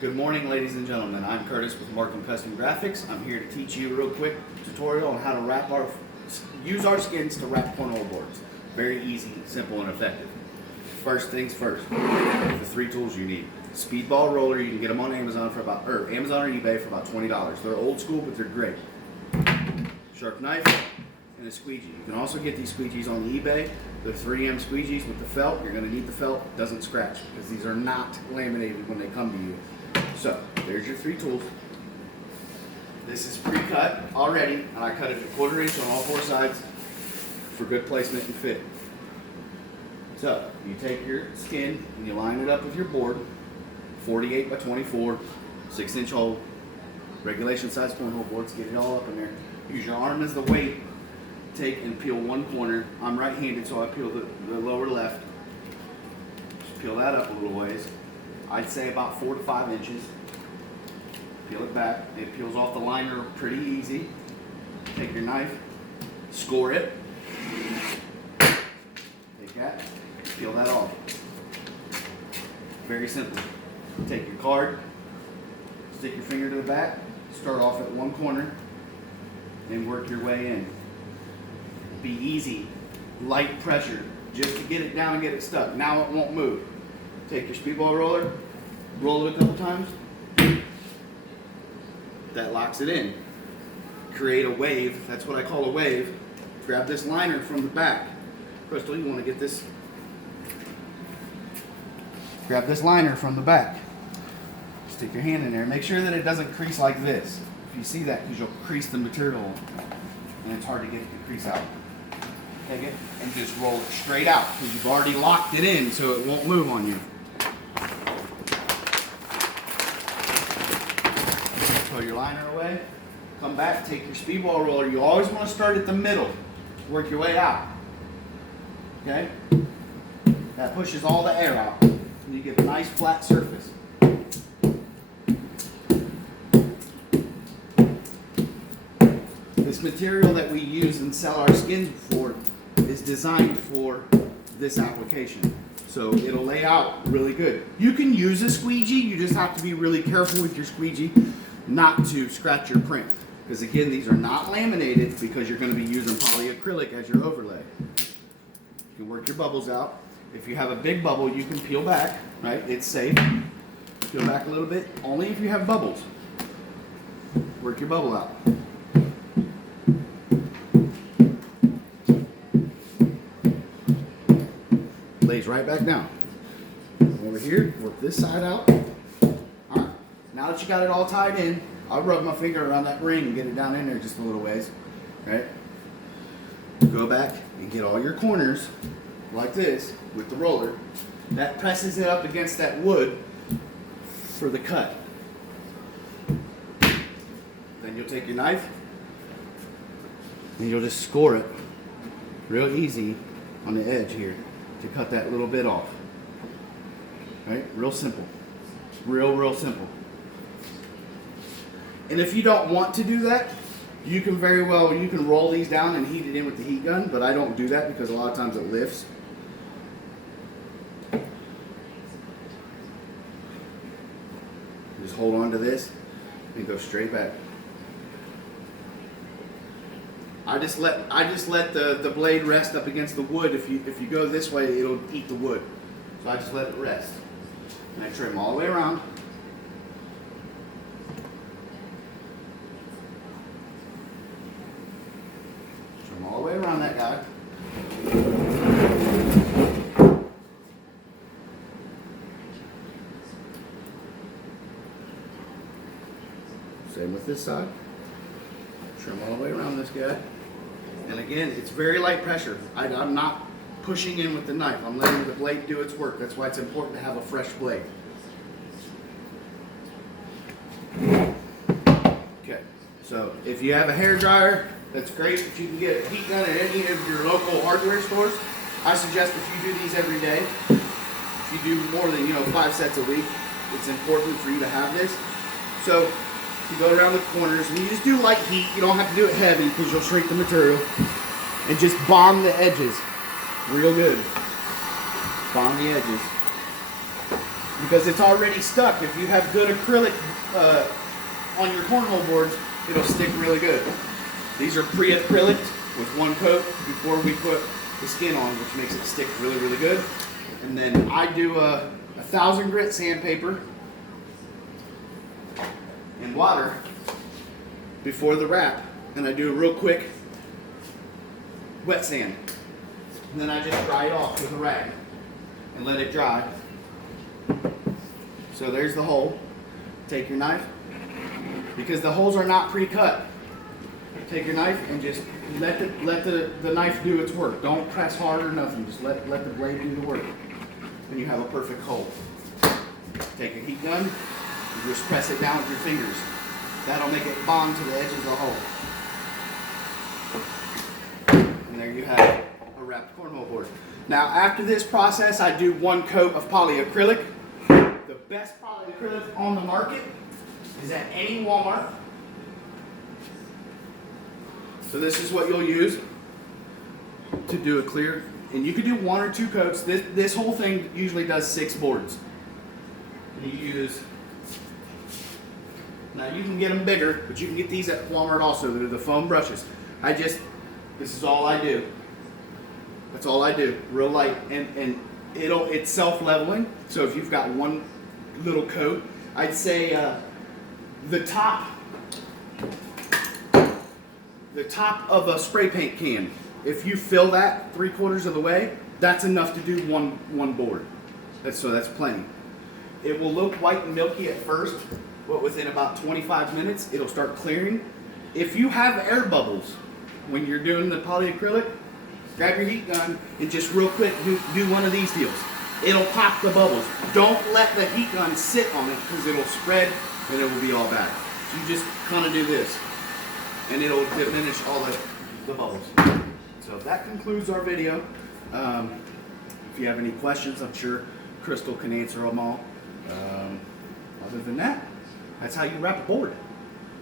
Good morning, ladies and gentlemen. I'm Curtis with Markham Custom Graphics. I'm here to teach you a real quick tutorial on how to use our skins to wrap cornhole boards. Very easy, simple, and effective. First things first, the three tools you need. Speedball roller, you can get them on Amazon Amazon or eBay for about $20. They're old school, but they're great. Sharp knife and a squeegee. You can also get these squeegees on eBay. They're 3M squeegees with the felt. You're going to need the felt. It doesn't scratch because these are not laminated when they come to you. So, there's your three tools. This is pre-cut already, and I cut it a 1/4 inch on all four sides for good placement and fit. So, you take your skin and you line it up with your board, 48 by 24, 6-inch hole, regulation size cornhole boards, get it all up in there. Use your arm as the weight, take and peel one corner. I'm right-handed, so I peel the lower left. Just peel that up a little ways. I'd say about 4 to 5 inches. Peel it back. It peels off the liner pretty easy. Take your knife, score it. Take that, peel that off. Very simple. Take your card, stick your finger to the back, start off at one corner, and work your way in. Be easy, light pressure, just to get it down and get it stuck. Now it won't move. Take your speedball roller, roll it a couple times. That locks it in. Create a wave. That's what I call a wave. Grab this liner from the back. Crystal, you want to get this? Grab this liner from the back. Stick your hand in there. Make sure that it doesn't crease like this. If you see that, because you'll crease the material and it's hard to get the crease out. Take it and just roll it straight out because you've already locked it in so it won't move on you. Throw your liner away, come back, take your speedball roller. You always want to start at the middle, work your way out. Okay? That pushes all the air out and you get a nice flat surface. This material that we use and sell our skins for is designed for this application. So it'll lay out really good. You can use a squeegee, you just have to be really careful with your squeegee not to scratch your print. Because again, these are not laminated because you're going to be using polyacrylic as your overlay. You can work your bubbles out. If you have a big bubble, you can peel back, right? It's safe. Peel back a little bit, only if you have bubbles. Work your bubble out. Lays right back down. Over here, work this side out. Alright, now that you got it all tied in, I'll rub my finger around that ring and get it down in there just a little ways. Right? Go back and get all your corners like this with the roller. That presses it up against that wood for the cut. Then you'll take your knife and you'll just score it real easy on the edge here to cut that little bit off. Right? Real simple. Real simple. And if you don't want to do that, you can roll these down and heat it in with the heat gun, but I don't do that because a lot of times it lifts. Just hold on to this and go straight back. I just let the blade rest up against the wood. If you go this way, it'll eat the wood. So I just let it rest. And I trim all the way around. Trim all the way around that guy. Same with this side. Trim all the way around this guy. And again, it's very light pressure. I'm not pushing in with the knife. I'm letting the blade do its work. That's why it's important to have a fresh blade. Okay, so if you have a hair dryer, that's great. If you can get a heat gun at any of your local hardware stores, I suggest if you do these every day, if you do more than 5 sets a week, it's important for you to have this. So you go around the corners and you just do light heat. You don't have to do it heavy because you'll shrink the material. And just bomb the edges real good. Bomb the edges. because it's already stuck. If you have good acrylic on your cornhole boards, it'll stick really good. These are pre-acrylic with one coat before we put the skin on, which makes it stick really, really good. And then I do a 1000 grit sandpaper in water before the wrap, and I do a real quick wet sand. And then I just dry it off with a rag and let it dry. So there's the hole. Take your knife, because the holes are not pre-cut. Take your knife and just let the knife do its work. Don't press hard or nothing. Just let the blade do the work. And you have a perfect hole. Take a heat gun and just press it down with your fingers. That'll make it bond to the edge of the hole. And there you have a wrapped cornhole board. Now after this process, I do one coat of polyacrylic. The best polyacrylic on the market is at any Walmart. So this is what you'll use to do a clear, and you can do 1 or 2 coats. This whole thing usually does 6 boards. And you use, now you can get them bigger, but you can get these at Walmart also. They're the foam brushes. This is all I do. That's all I do, real light, and it's self-leveling. So if you've got one little coat, I'd say the top of a spray paint can, if you fill that 3/4 of the way, that's enough to do one board. That's plenty. It will look white and milky at first, but within about 25 minutes, it'll start clearing. If you have air bubbles when you're doing the polyacrylic, grab your heat gun and just real quick do one of these deals. It'll pop the bubbles. Don't let the heat gun sit on it, because it'll spread and it will be all bad. So you just kind of do this, and it'll diminish all the bubbles. So that concludes our video. If you have any questions, I'm sure Crystal can answer them all. Other than that, that's how you wrap a board.